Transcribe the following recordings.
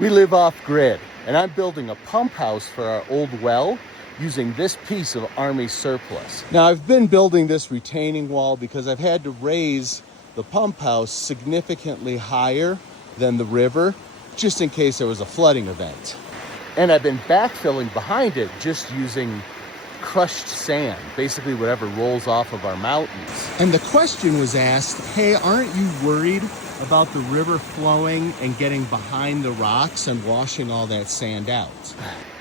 We live off grid, and I'm building a pump house for our old well using this piece of Army surplus. Now, I've been building this retaining wall because I've had to raise the pump house significantly higher than the river, just in case there was a flooding event. And I've been backfilling behind it just using crushed sand, basically whatever rolls off of our mountains. And the question was asked, hey, aren't you worried about the river flowing and getting behind the rocks and washing all that sand out?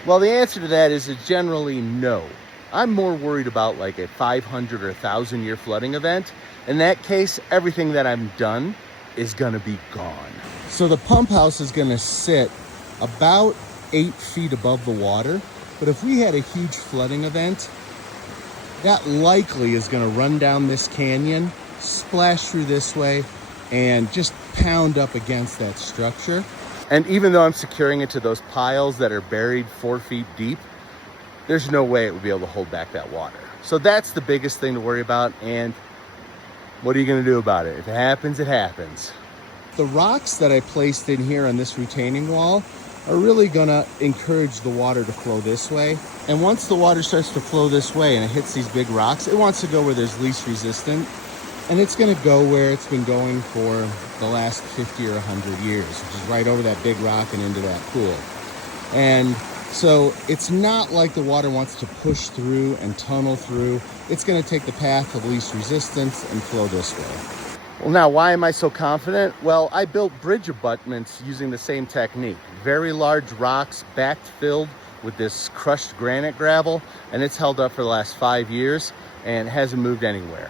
Well, the answer to that is generally no. I'm more worried about like a 500 or 1,000 year flooding event. In that case, everything that I've done is gonna be gone. So the pump house is gonna sit about 8 feet above the water. But if we had a huge flooding event, that likely is gonna run down this canyon, splash through this way, and just pound up against that structure. And even though I'm securing it to those piles that are buried 4 feet deep, there's no way it would be able to hold back that water. So that's the biggest thing to worry about, and what are you gonna do about it? If it happens, it happens. The rocks that I placed in here on this retaining wall are really gonna encourage the water to flow this way. And once the water starts to flow this way and it hits these big rocks, it wants to go where there's least resistance. And it's gonna go where it's been going for the last 50 or 100 years, which is right over that big rock and into that pool. And so it's not like the water wants to push through and tunnel through. It's gonna take the path of least resistance and flow this way. Well, now, why am I so confident? Well, I built bridge abutments using the same technique. Very large rocks backfilled with this crushed granite gravel, and it's held up for the last 5 years and hasn't moved anywhere.